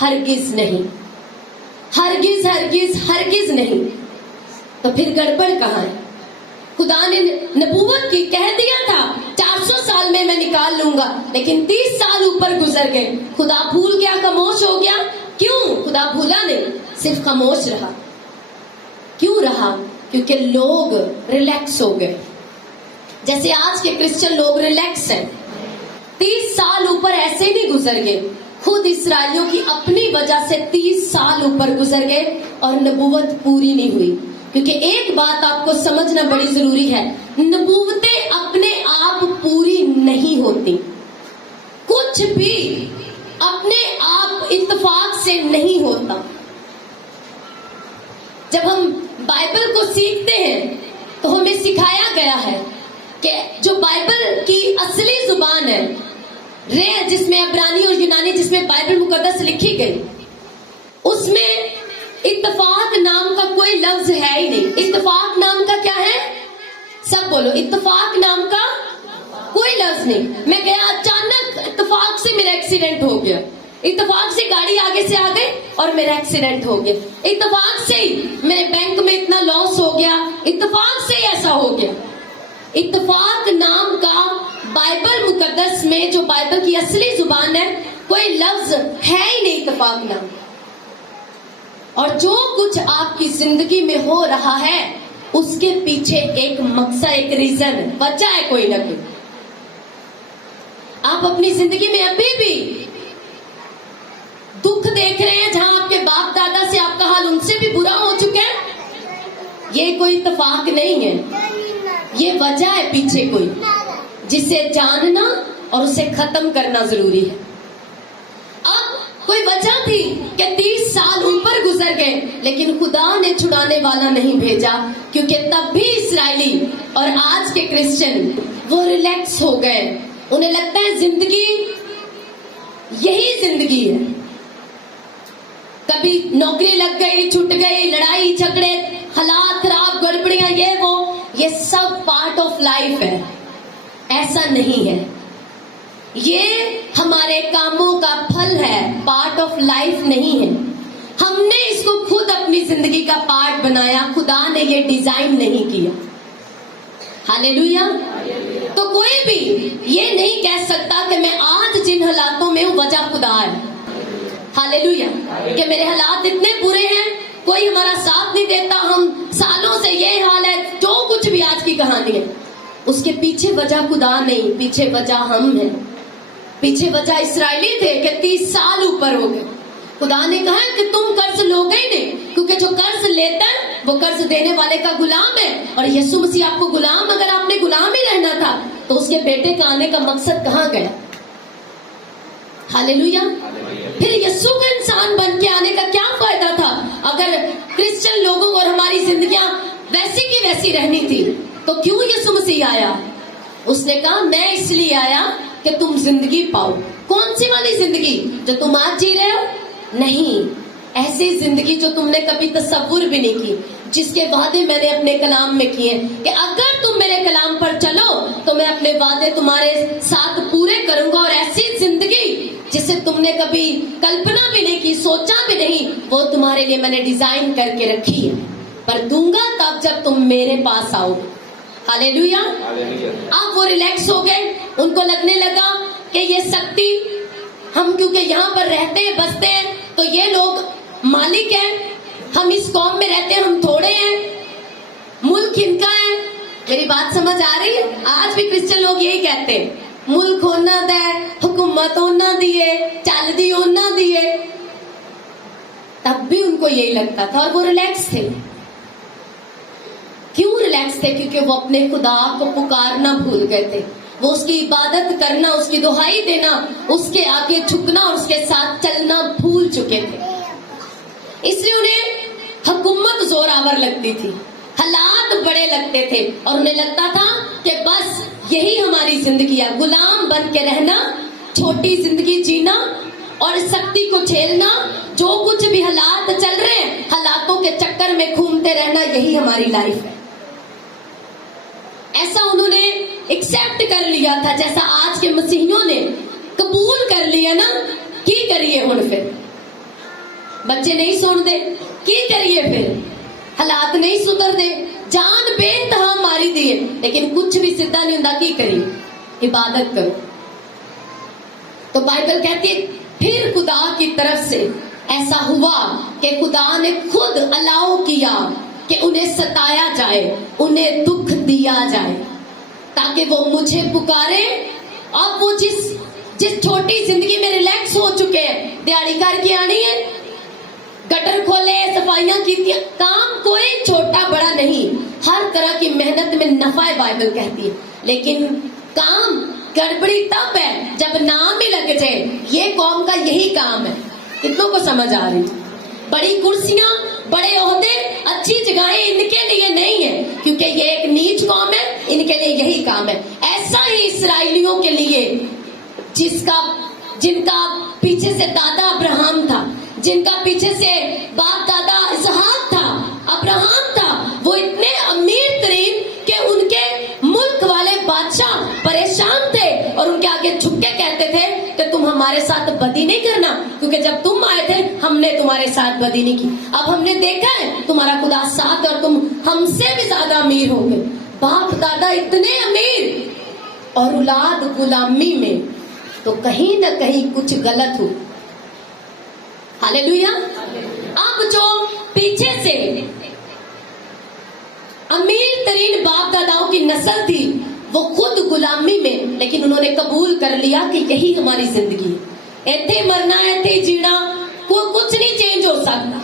ہرگز نہیں، ہرگز ہرگز ہرگز نہیں۔ تو پھر گڑبڑ کہاں ہے؟ خدا نے نبوت کی کہہ دیا تھا 400 سال میں نکال لوں گا، لیکن 30 سال اوپر گزر گئے، خدا بھول گیا، خاموش ہو گیا۔ کیوں؟ خدا بھولا نہیں، صرف خاموش رہا۔ کیوں رہا؟ کیونکہ لوگ ریلیکس ہو گئے، جیسے آج کے کرسچن لوگ ریلیکس ہیں۔ 30 سال اوپر ایسے نہیں گزر گئے، خود اسرائیلیوں کی اپنی وجہ سے 30 سال اوپر گزر گئے اور نبوت پوری نہیں ہوئی۔ کیونکہ ایک بات آپ کو سمجھنا بڑی ضروری ہے، نبوتیں اپنے آپ پوری نہیں ہوتی، کچھ بھی اپنے آپ اتفاق سے نہیں ہوتا۔ جب ہم بائبل کو سیکھتے ہیں تو ہمیں سکھایا گیا ہے کہ جو بائبل کی اصلی زبان ہے، جس میں عبرانی اور یونانی، جس میں بائبل مقدس لکھی گئی، اس میں اتفاق نام کا کوئی لفظ ہے ہی نہیں۔ اتفاق نام کا کیا ہے؟ سب بولو، اتفاق نام کا کوئی لفظ نہیں۔ میں گیا، اچانک اتفاق سے میرا ایکسیڈنٹ ہو گیا، اتفاق سے گاڑی آگے سے آ گئی اور میرا ایکسیڈنٹ ہو گیا، اتفاق سے ہی میرے بینک میں اتنا لاس ہو گیا، اتفاق سے ہی ایسا ہو گیا۔ اتفاق نام کا بائبل مقدس میں، جو بائبل کی اصلی زبان ہے، کوئی لفظ ہے ہی نہیں اتفاق نام۔ اور جو کچھ آپ کی زندگی میں ہو رہا ہے، اس کے پیچھے ایک مقصد، ایک ریزن، وجہ ہے کوئی نہ کوئی۔ آپ اپنی زندگی میں ابھی بھی دکھ دیکھ رہے ہیں، جہاں آپ کے باپ دادا سے آپ کا حال ان سے بھی برا ہو چکا ہے، یہ کوئی اتفاق نہیں ہے، یہ وجہ ہے پیچھے کوئی، جسے جاننا اور اسے ختم کرنا ضروری ہے۔ اب کوئی وجہ تھی کہ 30 سال اوپر گزر گئے، لیکن خدا نے چھڑانے والا نہیں بھیجا، کیونکہ تب بھی اسرائیلی اور آج کے کرسچن وہ ریلیکس ہو گئے۔ انہیں لگتا ہے زندگی یہی زندگی ہے، کبھی نوکری لگ گئی، چھٹ گئی، لڑائی جھگڑے، حالات خراب، گڑبڑیاں، یہ سب پارٹ آف لائف ہے۔ ایسا نہیں ہے، یہ ہمارے کاموں کا پھل ہے، پارٹ آف لائف نہیں ہے۔ ہم نے اس کو خود اپنی زندگی کا پارٹ بنایا، خدا نے یہ ڈیزائن نہیں کیا۔ ہاللیلویا۔ تو کوئی بھی یہ نہیں کہہ سکتا کہ میں آج جن حالاتوں میں ہوں وجہ خدا ہے، ہاللیلویا، کہ میرے حالات اتنے برے ہیں، کوئی ہمارا ساتھ نہیں دیتا، ہم سالوں سے یہ حال ہے، جو کچھ بھی آج کی کہانی ہے، اس کے پیچھے وجہ خدا نہیں، پیچھے وجہ ہم ہیں۔ پیچھے وجہ اسرائیلی تھے کہ 30 سال اوپر ہو گئے۔ خدا نے کہا کہ تم قرض لو گے ہی نہیں، کیونکہ جو قرض لیتا ہے وہ قرض دینے والے کا غلام ہے، اور یسوع مسیح آپ کو غلام، اگر آپ نے غلام ہی رہنا تھا تو اس کے بیٹے کا آنے کا مقصد کہاں گیا؟ ہاللیلویا۔ پھر یسوع کا انسان بن کے آنے کا کیا فائدہ تھا؟ اگر کرسچن لوگوں اور ہماری زندگیاں ویسی کی ویسی رہنی تھی تو کیوں یسوع مسیح آیا؟ اس نے کہا میں اس لیے آیا کہ تم زندگی پاؤ۔ کون سی والی زندگی جو تم آج جی رہے ہو؟ نہیں، ایسی زندگی جو تم نے کبھی تصور بھی نہیں کی، جس کے وعدے میں نے اپنے کلام میں کیے کہ اگر تم میرے کلام پر چلو تو میں اپنے وعدے تمہارے ساتھ پورے کروں گا، اور ایسی زندگی جسے تم نے کبھی کلپنا بھی نہیں کی، سوچا بھی نہیں، وہ تمہارے لیے میں نے ڈیزائن کر کے رکھی ہے، پر دوں گا تب جب تم میرے پاس آؤ گے۔ ہاللیلویا۔ اب وہ ریلیکس ہو گئے، ان کو لگنے لگا کہ یہ سختی، ہم کیونکہ یہاں پر رہتے ہیں، بستے ہیں، تو یہ لوگ مالک ہیں، ہم اس قوم میں رہتے ہیں، ہم تھوڑے ہیں، ملک ان کا ہے۔ میری بات سمجھ آ رہی ہے؟ آج بھی کرسچن لوگ یہی کہتے ہیں، ملک ہونا دے، حکومت ہونا دیے، چل دی ہونا دیے۔ تب بھی ان کو یہی لگتا تھا، اور وہ ریلیکس تھے۔ کیوں ریلیکس تھے؟ کیونکہ وہ اپنے خدا کو پکارنا بھول گئے تھے، وہ اس کی عبادت کرنا، اس کی دہائی دینا، اس کے آگے جھکنا اور اس کے ساتھ چلنا بھول چکے تھے۔ اس لیے انہیں حکومت زور آور لگتی تھی، حالات بڑے لگتے تھے، اور انہیں لگتا تھا کہ بس یہی ہماری زندگی ہے، غلام بن کے رہنا، چھوٹی زندگی جینا اور سختی کو جھیلنا، جو کچھ بھی حالات چل رہے ہیں حالاتوں کے چکر میں گھومتے رہنا، یہی ہماری لائف ہے۔ ایسا انہوں نے ایکسپٹ کر لیا تھا، جیسا آج کے مسیحیوں نے قبول کر لیا نا کی کریے ہن پھر بچے نہیں سن دے کی کریے پھر حالات نہیں سدھر دے جان بے انتہا ماری دیے لیکن کچھ بھی سیدھا نہیں ہوندا کی کریے عبادت کرو تو بائبل کہتی ہے پھر خدا کی طرف سے ایسا ہوا کہ خدا نے خود الاؤ کیا کہ انہیں ستایا جائے انہیں دکھ دیا جائے تاکہ وہ مجھے پکارے اور وہ جس چھوٹی زندگی میں ریلیکس ہو چکے ہیں دیہڑی کر کے آنی ہے گٹر کھولے صفائیاں کی کام کوئی چھوٹا بڑا نہیں ہر طرح کی محنت میں نفع ہے بائبل کہتی ہے لیکن کام گڑبڑی تب ہے جب نام ہی لگ جائے یہ قوم کا یہی کام ہے کتنوں کو سمجھ آ رہی بڑی کرسیاں بڑے عہدے اچھی جگہیں ان کے لیے نہیں ہے کیونکہ یہ ایک نیچ قوم ہے ان کے لیے یہی کام ہے ایسا ہی اسرائیلیوں کے لیے جن کا پیچھے سے دادا ابراہم تھا جن کا پیچھے سے باپ دادا اسحاق تھا ابراہم تھا وہ اتنے امیر ترین کہ ان کے ملک والے بادشاہ پریشان تھے اور ان کے آگے جھک کے کہتے تھے کہ تم ہمارے ساتھ بدی نہیں کرنا کیونکہ جب تم آئے تھے ہم نے تمہارے ساتھ بدی نہیں کی اب ہم نے دیکھا ہے تمہارا خدا ساتھ اور تم ہم سے بھی زیادہ امیر ہو گئے باپ دادا اتنے امیر اور اولاد غلامی میں تو کہیں نہ کہیں کچھ غلط ہو ہاللیلویا اب جو پیچھے سے امیر ترین باپ داداؤں کی نسل تھی وہ خود غلامی میں لیکن انہوں نے قبول کر لیا کہ یہی ہماری زندگی ہے ایتھے مرنا ایتھے جینا کوئی کچھ نہیں چینج ہو سکتا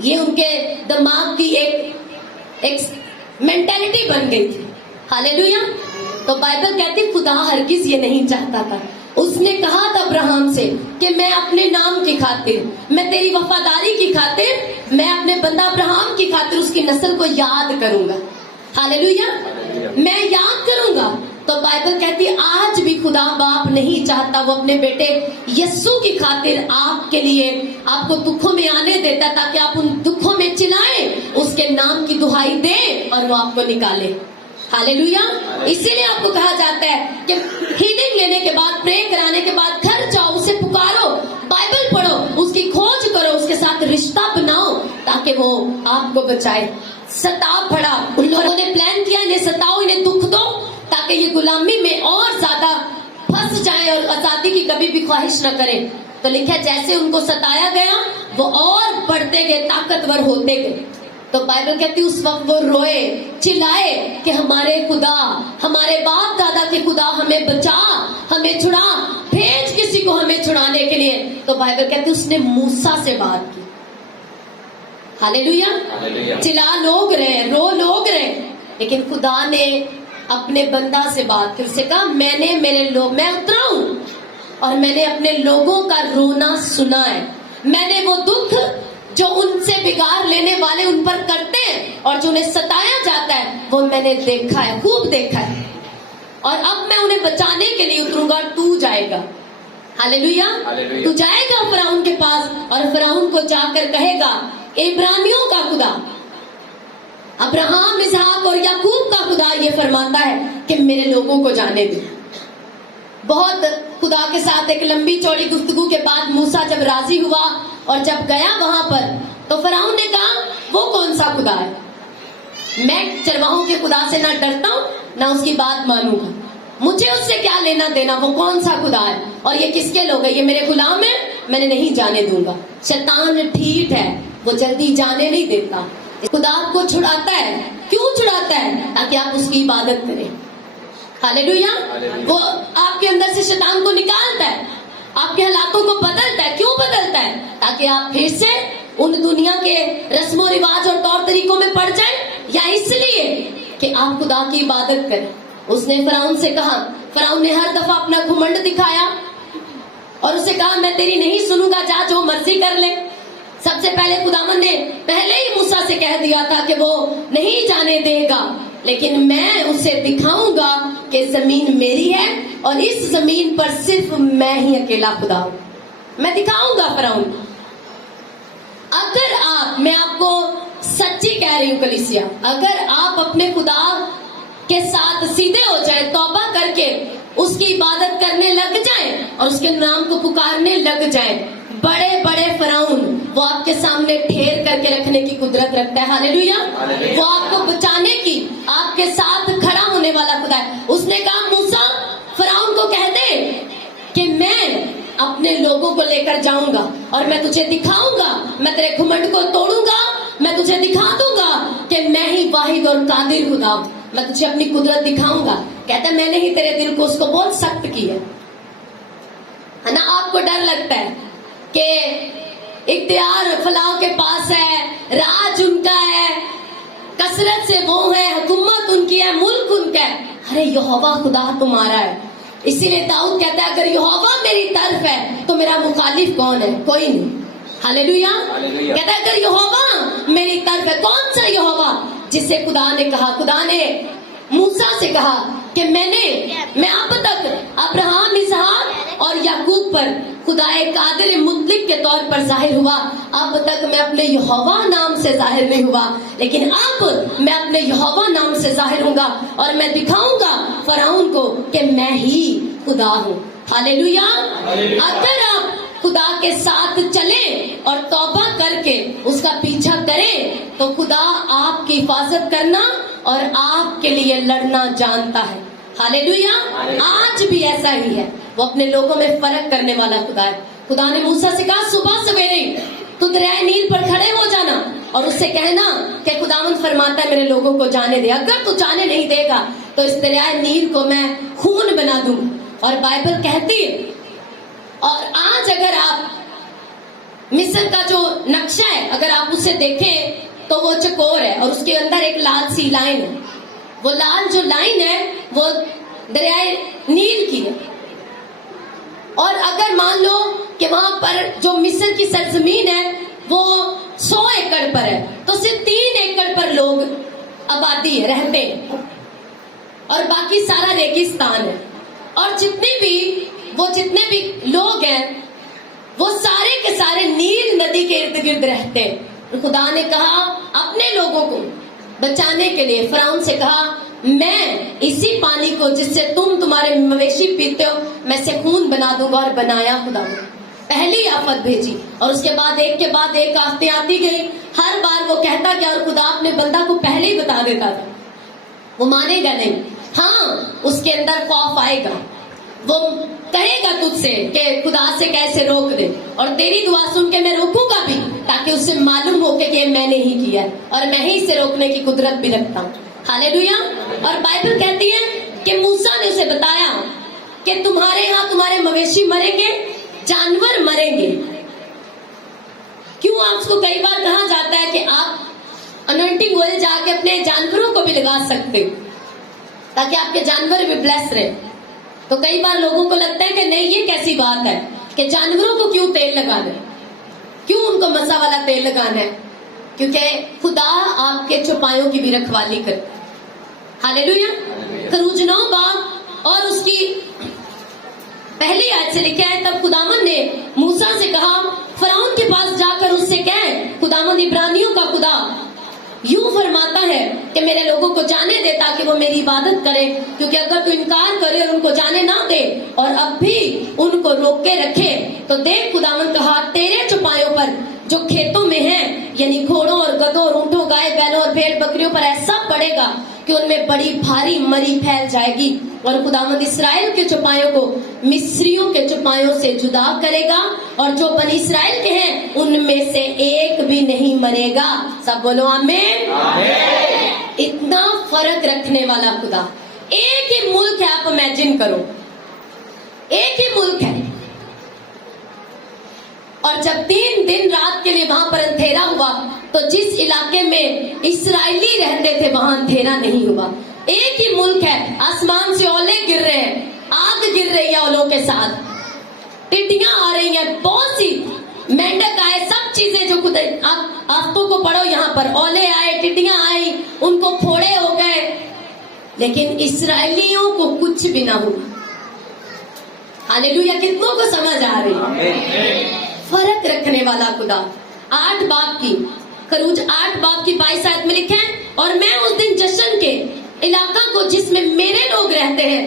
یہ ان کے دماغ کی ایک مینٹالٹی بن گئی تھی ہاللیلویا تو بائبل کہتی خدا ہرگز یہ نہیں چاہتا تھا اس نے کہا تھا ابراہم سے کہ میں اپنے نام کی خاطر میں تیری وفاداری کی خاطر میں اپنے بندہ ابراہم کی خاطر اس کی نسل کو یاد کروں گا ہاللیلویا میں یاد کروں گا تو بائبل کہتی آج بھی خدا باپ نہیں چاہتا وہ اپنے بیٹے یسوع کی خاطر آپ کے لیے آپ کو دکھوں میں آنے دیتا تاکہ آپ ان دکھوں میں چلائیں اس کے نام کی دہائی دیں اور وہ آپ کو نکالے ہاللیلویا اسی لیے آپ کو کہا جاتا ہے کہ ہیلنگ لینے کے بعد پرے کرانے کے بعد گھر جاؤ اسے پکارو بائبل پڑھو اس کی کھوج کرو اس کے ساتھ رشتہ بناؤ تاکہ وہ آپ کو بچائے ستا پڑا ان لوگوں نے پلان کیا انہیں ستاؤ انہیں دکھ دو تاکہ یہ غلامی میں اور زیادہ پھنس جائیں اور آزادی کی کبھی بھی خواہش نہ کریں تو لکھا جیسے ان کو ستایا گیا وہ اور بڑھتے گئے طاقتور ہوتے گئے تو بائبل کہتی اس وقت وہ روئے چلائے کہ ہمارے خدا ہمارے باپ دادا کے خدا ہمیں بچا ہمیں چھڑا بھیج کسی کو ہمیں چھڑانے کے لیے تو بائبل کہتی اس نے موسیٰ سے بات کی ہاللیلویا چلا لوگ رہے رو لوگ رہے لیکن خدا نے اپنے بندہ سے بات کی اسے کہا میں اترا ہوں اور میں نے اپنے لوگوں کا رونا سنا ہے میں نے وہ دکھ جو ان سے بگاڑ لینے والے ان پر کرتے ہیں اور جو انہیں ستایا جاتا ہے وہ میں نے دیکھا ہے خوب دیکھا ہے اور اب میں انہیں بچانے کے لیے اتروں گا اور تو جائے گا ہاللیلویا تو جائے گا فرعون کے پاس اور فرعون کو جا کر کہے گا عبرانیوں کا خدا ابراہم اسحاق اور یعقوب کا خدا یہ فرماتا ہے کہ میرے لوگوں کو جانے دے بہت خدا کے ساتھ ایک لمبی چوڑی گفتگو کے بعد موسیٰ جب راضی ہوا اور جب گیا وہاں پر تو فرعون نے کہا وہ کون سا خدا ہے میں چرواہوں کے خدا سے نہ ڈرتا ہوں نہ اس کی بات مانوں گا مجھے اس سے کیا لینا دینا وہ کون سا خدا ہے اور یہ کس کے لوگ ہیں یہ میرے غلام ہیں میں نے نہیں جانے دوں گا شیطان ٹھیٹ ہے وہ جلدی جانے نہیں دیتا خدا آپ کو چھڑاتا ہے کیوں چھڑاتا ہے تاکہ آپ اس کی عبادت کریں ہاللیلویا وہ آپ کے اندر سے شیطان کو نکالتا ہے آپ کے حالاتوں کو بدلتا ہے کیوں بدلتا ہے تاکہ آپ پھر سے ان دنیا کے رسم و رواج اور طور طریقوں میں پڑ جائیں یا اس لیے کہ آپ خدا کی عبادت کریں اس نے فرعون سے کہا فرعون نے ہر دفعہ اپنا گھمنڈ دکھایا اور اسے کہا میں تیری نہیں سنوں گا جا جو مرضی کر لے سب سے پہلے خداوند نے پہلے ہی موسیٰ سے کہہ دیا تھا کہ وہ نہیں جانے دے گا لیکن میں اسے دکھاؤں گا کہ زمین میری ہے اور اس زمین پر صرف میں ہی اکیلا خدا ہوں میں دکھاؤں گا فرعون اگر میں آپ کو سچی کہہ رہی ہوں کلیسیا اگر آپ اپنے خدا کے ساتھ سیدھے ہو جائے توبہ کر کے اس کی عبادت کرنے لگ جائیں اور اس کے نام کو پکارنے لگ جائیں، بڑے بڑے فرعون وہ آپ کے سامنے ٹھہر کر کے رکھنے کی قدرت رکھتا ہے. ہاللیلویا. وہ آپ کو بچانے کی، آپ کے ساتھ کھڑا ہونے والا خدا ہے. اس نے کہا موسیٰ فرعون کو کہہ دے کہ میں اپنے لوگوں کو لے کر جاؤں گا اور میں تجھے دکھاؤں گا، میں تیرے گھمنڈ کو توڑوں گا، میں تجھے دکھا دوں گا کہ میں ہی واحد اور قادر خدا ہوں، میں تجھے اپنی قدرت دکھاؤں گا. کہتا ہے میں نے ہی تیرے دل کو، اس کو بہت سخت کی ہے نا. آپ کو ڈر لگتا ہے کہ اختیار فلاں کے پاس ہے، راج ان کا ہے، کثرت سے وہ ہے، حکومت ان کی ہے، ملک ان کا ہے. ارے یہوہ خدا تمہارا ہے. اسی لیے داؤد کہتا ہے اگر یہوہ میری طرف ہے تو میرا مخالف کون ہے؟ کوئی نہیں. ہاللیلویا. کہتا ہے اگر یہوہ میری طرف ہے، کون سا یہوہ؟ جسے خدا نے کہا، خدا نے موسیٰ سے کہا کہ میں اب تک ابراہیم، اسحاق اور یعقوب پر خدا قادر مطلق کے طور پر ظاہر ہوا، اب تک میں اپنے یہوہ نام سے ظاہر نہیں ہوا، لیکن اب میں اپنے یہوہ نام سے ظاہر ہوں گا اور میں دکھاؤں گا فرعون کو کہ میں ہی خدا ہوں. ہاللیلویا. اگر آپ خدا کے ساتھ چلیں اور توبہ کر کے اس کا پیچھا کریں تو خدا آپ کی حفاظت کرنا اور آپ کے لیے لڑنا جانتا ہے. ہاللیلویا. آج بھی ایسا ہی ہے، وہ اپنے لوگوں میں فرق کرنے والا خدا ہے. خدا نے موسیٰ سے کہا صبح سویرے تو دریائے نیل پر کھڑے ہو جانا اور اس سے کہنا کہ خداوند فرماتا ہے میرے لوگوں کو جانے دے، اگر تو جانے نہیں دے گا تو اس دریائے نیل کو میں خون بنا دوں. اور بائبل کہتی ہے، اور آج اگر آپ مصر کا جو نقشہ ہے اگر آپ اسے دیکھیں تو وہ چکور ہے اور اس کے اندر ایک لال سی لائن ہے. وہ لال جو لائن ہے وہ دریائے نیل کی ہے. اور اگر مان لو کہ وہاں پر جو مصر کی سرزمین ہے وہ 100 ایکڑ پر ہے تو صرف 3 ایکڑ پر لوگ آبادی رہتے ہیں اور باقی سارا ریگستان ہے. اور جتنے بھی لوگ ہیں وہ سارے کے سارے نیل ندی کے ارد گرد رہتے ہیں. خدا نے کہا اپنے لوگوں کو بچانے کے لیے فرعون سے کہا میں اسی پانی کو جس سے تمہارے مویشی پیتے ہو میں سے خون بنا دوں گا. اور بنایا خدا نے. پہلی آفت بھیجی اور اس کے بعد ایک کے بعد ایک آفتیں آتی گئی. ہر بار وہ کہتا کہ اور خدا اپنے بندہ کو پہلے ہی بتا دیتا تھا. وہ مانے گا نہیں. ہاں اس کے اندر خوف آئے گا، وہ کہے گا تجھ سے کہ خدا سے کیسے روک دے، اور تیری دعا سن کے میں روکوں گا بھی تاکہ اسے معلوم ہو کہ یہ میں نے ہی کیا ہے اور میں ہی اسے روکنے کی قدرت بھی رکھتا ہوں. ہاللیلویا. اور بائبل کہتی ہے کہ موسیٰ نے اسے بتایا کہ تمہارے ہاں تمہارے مویشی مریں گے، جانور مریں گے. کیوں آپ کو کئی بار کہا جاتا ہے کہ آپ انوائنٹنگ آئل جا کے اپنے جانوروں کو بھی لگا سکتے تاکہ آپ کے جانور بھی بلیس رہے. تو کئی بار لوگوں کو لگتا ہے کہ نہیں یہ کیسی بات ہے کہ جانوروں کو کیوں تیل لگانا ہے، کیوں ان کو مزہ والا تیل لگانا ہے؟ کیونکہ خدا آپ کے چوپایوں کی بھی رکھوالی کرتا ہے. ہاللیلویا. خروج 9 باب اور اس کی پہلی آیت سے لکھا ہے تب خداوند نے موسیٰ سے کہا فرعون کے پاس جا کر اس سے کہے خداوند عبرانیوں کا خدا یوں فرماتا ہے کہ میرے لوگوں کو جانے دے تاکہ وہ میری عبادت کرے، کیونکہ اگر تو انکار کرے اور ان کو جانے نہ دے اور اب بھی ان کو روک کے رکھے تو دیکھ خداوند کا ہاتھ تیرے چوپایوں پر جو کھیتوں میں ہیں یعنی گھوڑوں اور گدھوں اور اونٹوں، گائے بیلوں اور بھیڑ بکریوں پر ایسا پڑے گا کہ ان میں بڑی بھاری مری پھیل جائے گی. اور خداوند اسرائیل کے چوپایوں کو مصریوں کے چوپایوں سے جدا کرے گا اور جو بنی اسرائیل کے ہیں ان میں سے ایک بھی نہیں مرے گا. سب بولو آمین. اتنا فرق رکھنے والا خدا. ایک ہی ملک ہے، آپ امیجن کرو ایک ہی ملک ہے اور جب 3 دن رات کے لیے وہاں پر اندھیرا ہوا تو جس علاقے میں اسرائیلی رہتے تھے وہاں اندھیرا نہیں ہوا. ایک ہی ملک ہے، آسمان سے اولے گر رہے ہیں، آگ گر رہی ہے اولوں کے ساتھ، ٹڈیاں آ رہی ہیں، بہت سی مینڈک آئے، سب چیزیں جو خود آپ آفتوں کو پڑھو یہاں پر اولے آئے، ٹڈیاں آئی، ان کو پھوڑے ہو گئے، لیکن اسرائیلیوں کو کچھ بھی نہ ہوا. ہاللیلویا. کتنوں کو سمجھ آ رہی؟ فرق رکھنے والا خدا. 8 باب کی خروج 8 باب کی 22 آیت میں لکھا ہے اور میں اس دن جشن کے علاقہ کو جس میں میرے لوگ رہتے ہیں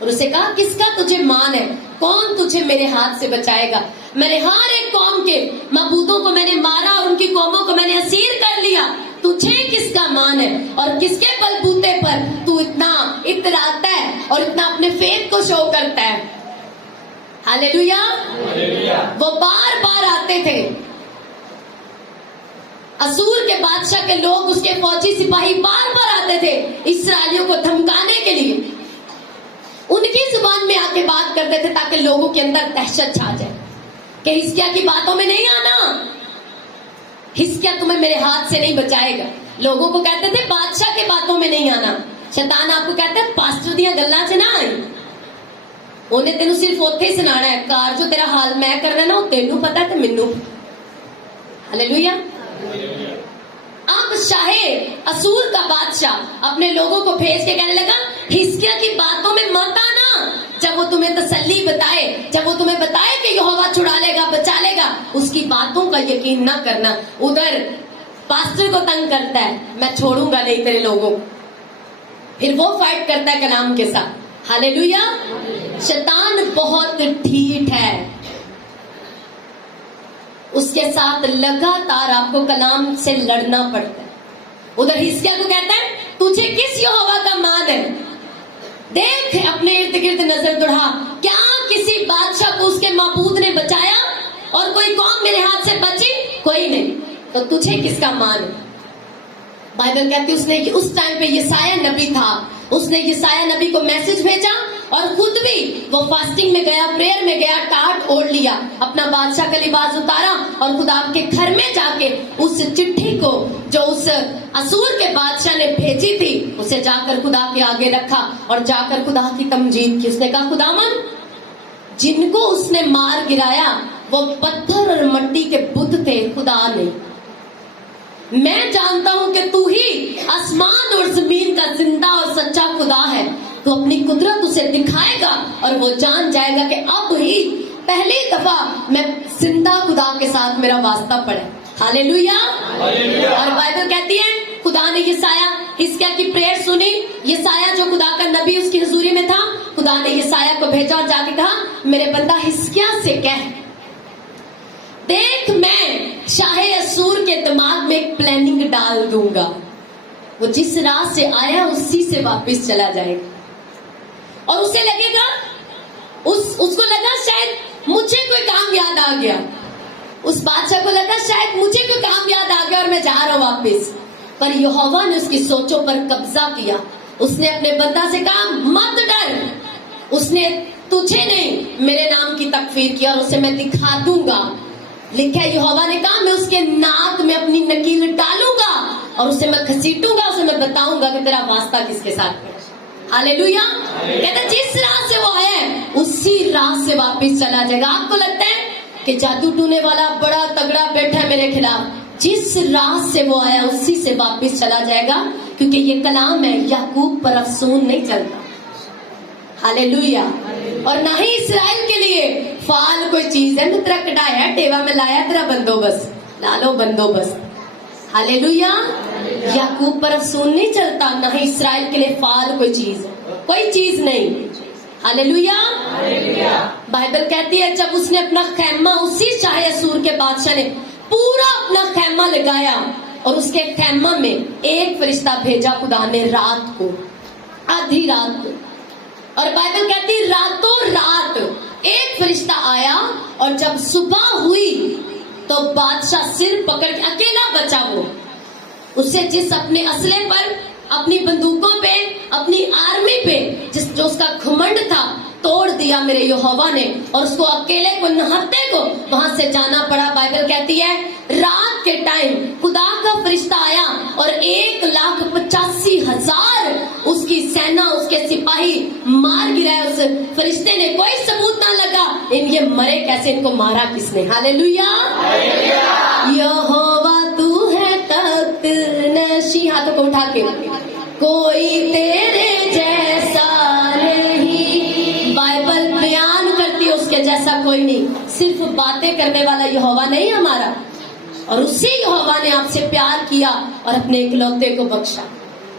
اور اسے کہا کس کا تجھے مان ہے؟ کون تجھے میرے ہاتھ سے بچائے گا؟ میں نے ہر ایک قوم کے معبودوں کو میں نے مارا اور ان کی قوموں کو میں نے اسیر کر لیا، تجھے کس کا مان ہے اور کس کے بلبوتے پر تو اتنا اتراتا ہے اور اتنا اپنے فیتھ کو شو کرتا ہے؟ ہاللیلویا۔ وہ بار بار آتے تھے، اسور کے بادشاہ کے لوگ، اس کے فوجی سپاہی بار بار آتے تھے اسرائیلیوں کو دھمکانے کے لیے، ان کی زبان میں آ کے بات کرتے تھے تاکہ لوگوں کے اندر دہشت چھا جائے کہ حزقیاہ کی باتوں میں نہیں آنا، حزقیاہ تمہیں میرے ہاتھ سے نہیں بچائے گا۔ لوگوں کو کہتے تھے بادشاہ کے باتوں میں نہیں آنا، شیطان آپ کو کہتا ہے پاسٹر دیاں گلاں چ نہ آئی، انہیں تینوں صرف اوتھے ہی سنانا ہے، کار جو تیرا حال میں کرنا نا وہ تینوں پتا ہے تے مینوں۔ ہاللیلویا۔ اب شاہ اسور کا بادشاہ اپنے لوگوں کو بھیج کے کہنے لگا حزقیاہ کی باتوں میں مت آنا، جب وہ تمہیں تسلی بتائے، جب وہ تمہیں بتائے کہ یہوہ چھڑا لے گا، بچا لے گا، اس کی باتوں کا یقین نہ کرنا۔ ادھر پاسٹر کو تنگ کرتا ہے میں چھوڑوں گا نہیں تیرے لوگوں کو، پھر وہ فائٹ کرتا ہے کلام کے ساتھ۔ ہاللیلویا۔ شیطان بہت ڈھیٹ ہے، اس کے ساتھ لگاتار آپ کو کلام سے لڑنا پڑتا ہے۔ ادھر حزقیاہ کو کہتا ہے تجھے کس یہوہ کا مان ہے؟ دیکھ اپنے ارد گرد نظر دوڑا، کیا کسی بادشاہ کو اس کے معبود نے بچایا اور کوئی قوم میرے ہاتھ سے بچی؟ کوئی نہیں، تو تجھے کس کا مان ہے؟ بائبل کہتی اس نے اس ٹائم پہ یسایہ نبی تھا، اس نے یسایہ نبی کو میسج بھیجا اور خود بھی وہ فاسٹنگ میں گیا، پریئر میں گیا، ٹاٹ اوڑھ لیا، اپنا بادشاہ کا لباس اتارا اور خدا کے گھر میں جا کے اس چٹھی کو جو اس اسور کے بادشاہ نے بھیجی تھی اسے جا کر خدا کے آگے رکھا اور جا کر خدا کی تمجید کی۔ اس نے کہا خداوند جن کو اس نے مار گرایا وہ پتھر اور مٹی کے بت تھے، خدا نہیں۔ میں جانتا ہوں کہ تو ہی آسمان اور زمین کا زندہ اور سچا خدا ہے، تو اپنی قدرت اسے دکھائے گا اور وہ جان جائے گا کہ اب ہی پہلی دفعہ میں زندہ خدا کے ساتھ میرا واسطہ پڑے۔ ہاللیلویا۔ اور بائبل کہتی ہے خدا نے یسایہ حزقیاہ کی پریئر سنی، یسایہ جو خدا کا نبی اس کی حضوری میں تھا، خدا نے یسایہ کو بھیجا اور جا کے کہا میرے بندہ حزقیاہ سے کہہ دیکھ میں شاہ اسور کے دماغ میں ایک پلاننگ ڈال دوں گا، وہ جس راہ سے آیا اسی سے واپس چلا جائے گا، اور اسے لگے گا اس کو لگا شاید مجھے کوئی کام یاد آ گیا، اس بادشاہ کو لگا شاید مجھے کوئی کام یاد آ گیا اور میں جا رہا ہوں واپس، پر یہوہ نے اس کی سوچوں پر قبضہ کیا۔ اس نے اپنے بندہ سے کہا مت ڈر، اس نے تجھے نہیں میرے نام کی تکفیر کی اور اسے میں دکھا دوں گا۔ لکھا ہے یہوہ نے کہا میں اس کے ناک میں اپنی نکیل ڈالوں گا اور اسے میں گھسیٹوں گا، اسے میں بتاؤں گا کہ تیرا واسطہ کس کے ساتھ ہے۔ ہاللیلویا۔ کہتا جس راہ سے وہ آیا ہے اسی راہ سے واپس چلا جائے گا۔ آپ کو لگتا ہے کہ جادو ٹونے والا بڑا تگڑا بیٹھا ہے میرے خلاف، جس راہ سے وہ آیا اسی سے واپس چلا جائے گا، کیونکہ یہ کلام ہے یعقوب پر افسون نہیں چلتا۔ ہاللیلویا۔ اور نہ ہی اسرائیل کے لیے فعال کوئی چیز ہے، میں تیرا کٹایا ٹیوا میں لایا تیرا بندوبست، لا لو بندوبست۔ ہاللیلویا۔ یعقوب پر افسون نہیں چلتا، نہ ہی اسرائیل کے لیے فعال کوئی چیز ہے، کوئی چیز نہیں۔ ہاللیلویا۔ بائبل کہتی ہے جب اس نے اپنا خیمہ، اسی شاہ اسور کے بادشاہ نے پورا اپنا خیمہ لگایا اور اس کے خیمہ میں ایک فرشتہ بھیجا خدا نے رات کو، آدھی رات کو، اور بائبل کہتی راتوں رات ایک فرشتہ آیا اور جب صبح ہوئی تو بادشاہ سر پکڑ کے اکیلا بچا، وہ اسے جس اپنے اسلحے پر، اپنی بندوقوں پہ، اپنی آرمی پہ جو اس کا گھمنڈ تھا توڑ دیا میرے یہوہ نے، اور اس کو اکیلے کو نہتے کو وہاں سے جانا پڑا۔ بائبل کہتی ہے رات کے ٹائم خدا کا فرشتہ آیا اور 1,85,000 اس کی سینا، اس کے سپاہی مار گرائے۔ اس فرشتے نے کوئی ثبوت نہ لگا یہ مرے کیسے، ان کو مارا کس نے۔ ہاللیلویا۔ یہوہ تو ہے تخت نشی، ہاتھوں کو اٹھا کے، کوئی تیرے جیسا نہیں۔ بائبل بیان کرتی ہے اس کے جیسا کوئی نہیں، صرف باتیں کرنے والا یہوہ نہیں ہمارا، اور اسی یہوہ نے آپ سے پیار کیا اور اپنے اکلوتے کو بخشا۔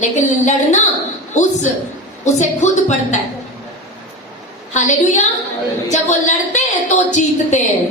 لیکن لڑنا اسے خود پڑتا ہے. ہاللیلویا. جب وہ لڑتے ہیں تو جیتتے ہیں.